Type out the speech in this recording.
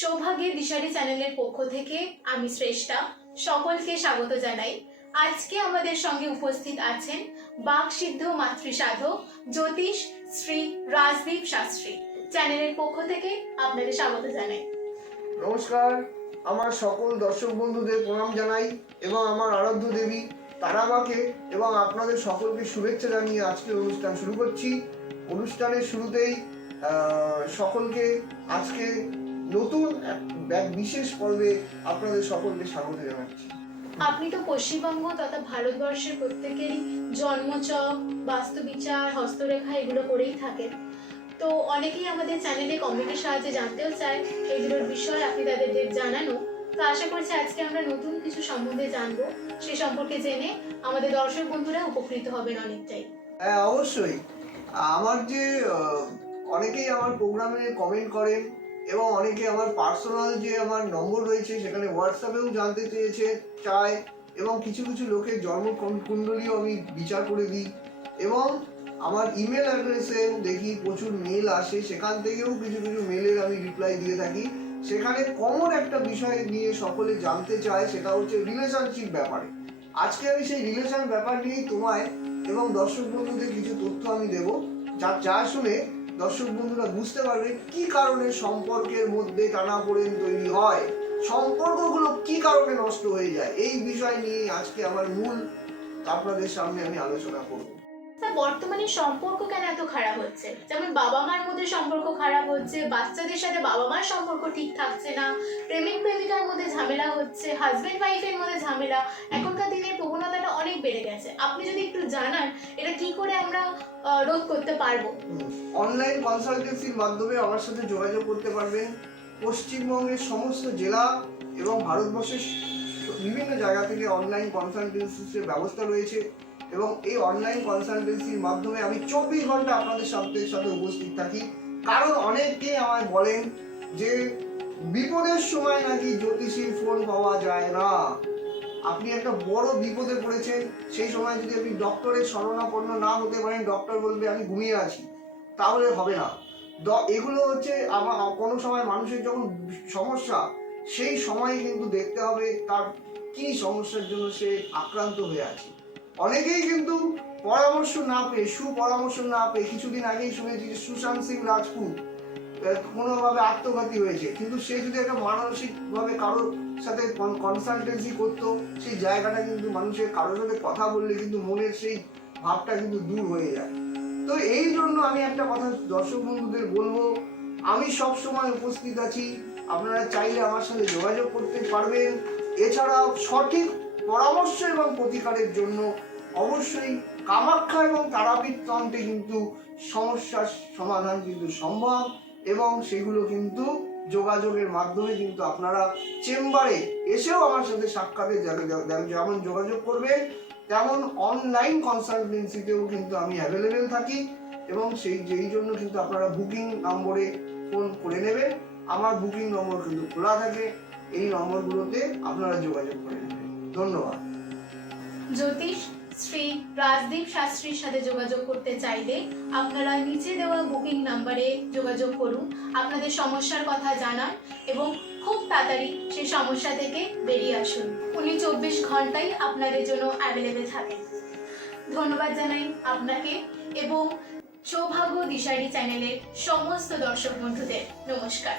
সৌভাগ্যের দিশারি চ্যানেলের পক্ষ থেকে আমি শ্রেষ্ঠা সকলকে স্বাগত জানাই। আজকে আমাদের সঙ্গে উপস্থিত আছেন বাকসিদ্ধ মাতৃসাধক জ্যোতিষ শ্রী রাজদীপ শাস্ত্রী। চ্যানেলের পক্ষ থেকে আপনাদের স্বাগত জানাই। নমস্কার, আমার সকল দর্শক বন্ধুদের প্রণাম জানাই এবং আমার আরাধ্য দেবী তারামাকে এবং আপনাদের সকলকে শুভেচ্ছা জানিয়ে আজকের অনুষ্ঠান শুরু করছি। অনুষ্ঠানের শুরুতেই সকলকে আজকে নতুন এক বিশেষ পর্বে আপনাদের সকলকে স্বাগত জানাচ্ছি। আপনি তো পশ্চিমবঙ্গ তথা ভারতবর্ষের প্রত্যেকেরই জন্মচক, বাস্তুবিচার, হস্তরেখা এগুলো করেই থাকেন। তো অনেকেই আমাদের চ্যানেলে কমেন্টের সাহায্যে জানতেও চায় এগুলোর বিষয়ে আপনি তাদের জানানো। তো আশা করছি আজকে আমরা নতুন কিছু সম্বন্ধে জানবো, সে সম্পর্কে জেনে আমাদের দর্শক বন্ধুরা উপকৃত হবেন অনেকটাই। হ্যাঁ, অবশ্যই। আমার যে অনেকেই আমার প্রোগ্রামে কমেন্ট করেন এবং অনেকে আমার পার্সোনাল যে আমার নম্বর রয়েছে সেখানে হোয়াটসঅ্যাপেও জানতে চায় এবং কিছু কিছু লোকের জন্ম কুণ্ডলীও আমি বিচার করে দিই এবং আমার ইমেল অ্যাড্রেসে দেখি প্রচুর মেল আসে, সেখান থেকেও কিছু কিছু মেলের আমি রিপ্লাই দিয়ে থাকি। সেখানে কমন একটা বিষয় নিয়ে সকলে জানতে চায়, সেটা হচ্ছে রিলেশনশিপ ব্যাপারে। আজকে আমি সেই রিলেশন ব্যাপার নিয়েই তোমায় এবং দর্শক বন্ধুদের কিছু তথ্য আমি দেব, যা শুনে দর্শক বন্ধুরা বুঝতে পারবে কি কারণে সম্পর্কের মধ্যে টানাপোড়েন তৈরি হয়, সম্পর্কগুলো কি কারণে নষ্ট হয়ে যায়। এই বিষয় নিয়ে আজকে আমার মূল আপনাদের সামনে আমি আলোচনা করব। বর্তমানে সম্পর্ক কেন এত খারাপ হচ্ছে? যেমন বাবা মার মধ্যে সম্পর্ক খারাপ হচ্ছে, বাচ্চাদের সাথে বাবা মার সম্পর্ক ঠিক থাকছে না, প্রেমিক প্রেমিকার মধ্যে ঝামেলা হচ্ছে, হাজবেন্ড ওয়াইফের মধ্যে ঝামেলা। এখনকার দিনের প্রবণতাটা অনেক বেড়ে গেছে। আপনি যদি একটু জানান এটা কি করে আমরা রোধ করতে পারবো? অনলাইন কনসালটেন্সির মাধ্যমে আমার সাথে যোগাযোগ করতে পারবেন। পশ্চিমবঙ্গের সমস্ত জেলা এবং ভারতবর্ষের বিভিন্ন জায়গা থেকে অনলাইন কনসালটেন্সির ব্যবস্থা রয়েছে এবং এই অনলাইন কনসালটেন্সির মাধ্যমে আমি 24 ঘন্টা আপনাদের সাথে উপস্থিত থাকি। কারণ অনেকে আমায় বলেন যে বিপদের সময় নাকি জ্যোতিষীর ফোন পাওয়া যায় না। আপনি একটা বড় বিপদে পড়েছেন, সেই সময় যদি আপনি ডক্টরের শরণাপন্ন না হতে পারেন, ডক্টর বলবে আমি ঘুমিয়ে আছি, তাহলে হবে না। এগুলো হচ্ছে আমার কোনো সময় মানুষের যখন সমস্যা, সেই সময় কিন্তু দেখতে হবে তার কি সমস্যার জন্য সে আক্রান্ত হয়ে আছে। অনেকেই কিন্তু পরামর্শ না পেয়ে, সুপরামর্শ না পেয়ে, কিছুদিন আগেই শুনেছি যে সুশান্ত সিং রাজপুত কোনোভাবে আত্মঘাতী হয়েছে, কিন্তু সে যদি একটা মানসিকভাবে কারোর সাথে কনসালটেন্সি করতো, সেই জায়গাটা কিন্তু মানুষের কারোর সাথে কথা বললে কিন্তু মনের সেই ভাবটা কিন্তু দূর হয়ে যায়। তো এই জন্য আমি একটা কথা দর্শক বন্ধুদের বলবো, আমি সব সময় উপস্থিত আছি, আপনারা চাইলে আমার সাথে যোগাযোগ করতে পারবেন। এছাড়াও সঠিক পরামর্শ এবং প্রতিকারের জন্য অবশ্যই কামাখ্যা এবং তারাপীঠ তন্ত্রে কিন্তু সমস্যার সমাধান কিন্তু সম্ভব এবং সেগুলো কিন্তু যোগাযোগের মাধ্যমে কিন্তু আপনারা চেম্বারে এসেও আমার সাথে সাক্ষাতে যেমন যোগাযোগ করবেন, তেমন অনলাইন কনসালটেন্সিতেও কিন্তু আমি অ্যাভেলেবেল থাকি এবং যেই জন্য কিন্তু আপনারা বুকিং নম্বরে ফোন করে নেবেন। আমার বুকিং নম্বর কিন্তু খোলা থাকে, এই নম্বরগুলোতে আপনারা যোগাযোগ করে নেবেন। ধন্যবাদ। জ্যোতিষ শ্রী রাজদীপ শাস্ত্রীর সাথে যোগাযোগ করতে চাইলে আপনারা নিচে দেওয়া বুকিং নাম্বারে যোগাযোগ করুন, আপনাদের সমস্যার কথা জানান এবং খুব তাড়াতাড়ি সেই সমস্যা থেকে বেরিয়ে আসুন। উনি 24 ঘন্টাই আপনাদের জন্য অ্যাভেলেবেল থাকেন। ধন্যবাদ জানাই আপনাকে এবং সৌভাগ্য দিশারি চ্যানেলের সমস্ত দর্শক বন্ধুদের। নমস্কার।